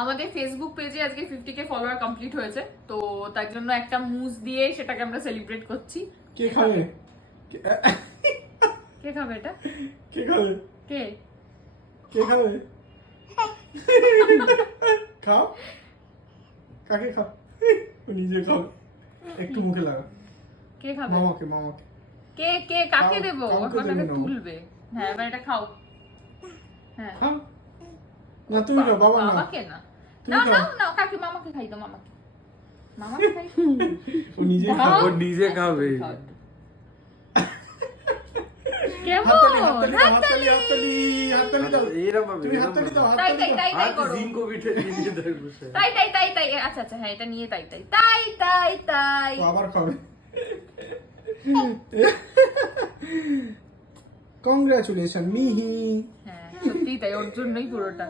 আমাদের ফেসবুক পেজে আজকে 50K ফলোয়ার কমপ্লিট হয়েছে, তো তার জন্য একটা মুজ দিয়ে সেটাকে আমরা সেলিব্রেট করছি। কে খাবে? কে খাবে এটা? কে খাবে? কে কে খাবে? খাও, কাকে খাও? ও নিজে খাও, একটু মুখে লাগা। কে খাবে? মামাকে, মামাকে। কে কে কাকে খাও, দেবো? কাউকে এখন দেবে আগে না। তুলবে। হ্যাঁ, এবার এটা খাও। হ্যাঁ, খাও না, তুমি খাও, বাবা না। বাবাকে না, তুমি না খাও। না না, কাকে? মামাকে খাই দাও, মামাকে। মামাকে খাই। ও নিজে দাও। খাবে। ও নিজে খাবে। কেমন? হাততালি, হাততালি, হাততালি, হাততালি দাও। এরকম ভাবে, তুমি এরকম হাততালি দাও, ভাবে। তাই হাততালি তাই দাও। তাই তাই আর করো। জিঙ্কো পিঠে দিয়ে দেয় বসে। তাই তাই তাই তাই, আচ্ছা আচ্ছা, হ্যাঁ, এটা নিয়ে তাই তাই তাই তাই তাই। ও আবার খাবে। কংগ্রাচুলেশন মিহি। হ্যাঁ, সত্যিই তাই, ওর জন্যই পুরোটা।